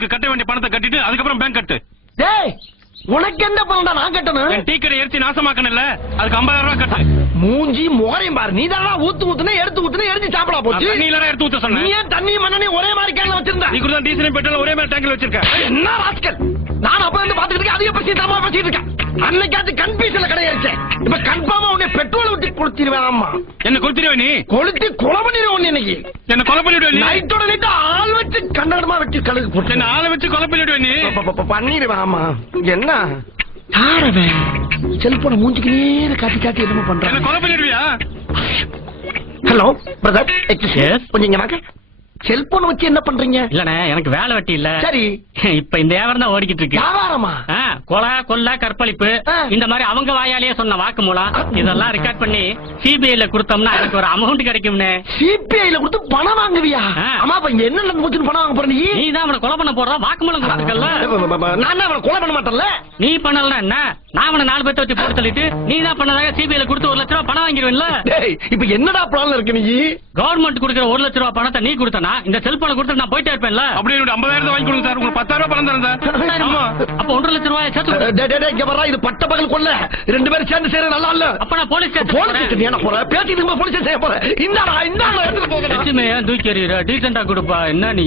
செல்போனுக்கு கட்ட வேண்டிய பணத்தை கட்டிட்டு அதுக்கப்புறம் பேங்க் கட்டு. டேய் உனக்கு எந்த பணம்டா நான் கட்டணும்? டீ கடை எரிச்சு நாசமாக்கணும்ல, அதுக்கு 50,000 ரூபாய் கட்டு. மூஞ்சி முகரையும் பாரு, நீ தானா ஊத்துனே எடுத்து சாப்பிடா போச்சு. நீ இல்லடா எடுத்து ஊத்த சொன்ன. நீ ஏன் தண்ணி மண்ணெண்ணெய் ஒரே மாதிரி கேன்ல வச்சிருந்த? நீ கூட டீசல் பெட்ரோல் ஒரே மாதிரி டேங்க்ல வச்சிருக்க. என்ன ராஸ்கல், நான் அப்ப இருந்து பாத்துக்கிட்டு இருக்கேன், அதிக பத்தி தரமா பேசிட்டு இருக்கேன். அன்னைக்காச்சும் கன்ஃபியூஷன்ல கிடையாச்சு, இப்ப கன்ஃபார்மா உன்னை பெட்ரோல் ஊத்தி கொளுத்திடுவேன். ஆமா என்ன கொளுத்திடுவே? நீ கொளுத்தி கொலை பண்ணிடுவேன். இன்னைக்கு என்ன கொலை பண்ணிடுவே? நீ நைட்டோட நைட்டு ஆள் வச்சு கண்ணாடமா வச்சு கழுகு போட்டு என்ன ஆளை வச்சு கொலை பண்ணிடுவே? நீ பண்ணிடுவேன். ஆமா என்ன செல்போன மூஞ்சிக்கு நேர காட்டி என்னமோ பண்றேன். என்ன கொலை பண்ணிடுவியா? ஹலோ பிரதர், கொஞ்சம் இங்க வாங்க. செல்போன் வச்சு என்ன பண்றீங்க? இல்லண்ணே, எனக்கு வேலை வெட்டி இல்ல. சரி, இப்ப இந்த வியாபாரம் தான் ஓடிக்கிட்டு இருக்கு. வியாபாரமா? கொலை கொள்ள கற்பழிப்பு இந்த மாதிரி அவங்க வாயாலேயே சொன்ன வாக்கு மூலம் இதெல்லாம் ரெக்கார்ட் பண்ணி சிபிஐல கொடுத்தோம்னா எனக்கு ஒரு அமௌண்ட் கிடைக்கும்னு. சிபிஐல கொடுத்து பணம் வாங்குவியா? ஆமா, இப்ப இங்க என்ன நடந்து பணம் வாங்க போற? நீ தான் அவனை கொலை பண்ண போடுற வாக்கு மூலம் கொடுத்துருக்கல. நான் அவனை கொலை பண்ண மாட்டேன்ல. நீ பண்ணலன்னா என்ன? நான் அவனை 4 பேர்த்த வச்சு போட்டு சொல்லிட்டு நீ தான் பண்ணதாக சிபிஐல கொடுத்து 1 லட்ச ரூபாய் பணம் வாங்கிடுவேன்ல. இப்ப என்னடா பிளான் இருக்கு? நீ கவர்மெண்ட் கொடுக்குற 1 லட்ச ரூபாய் பணத்தை நீ கொடுத்தனா இந்த செல்போனை கொடுத்து நான் போயிட்டே இருப்பேன்ல. அப்படியே 50,000 வாங்கி கொடுங்க சார், உங்களுக்கு 10,000 ரூபாய் பணம் தரேன் சார். ஆமா, அப்ப 1.5 லட்ச ரூபாய் சேர்த்து. இங்க வரா, இது பட்ட பகல் கொள்ள 2 பேரும் சேர்ந்து சேர நல்லா இல்ல. அப்ப நான் போலீஸ் ஸ்டேஷன் போறேன், பேசிட்டு போலீஸ் செய்ய போறேன். இந்தாடா எடுத்துட்டு போகிறேன். தூக்கி எறிகிற டீசெண்டா கொடுப்பா. என்ன நீ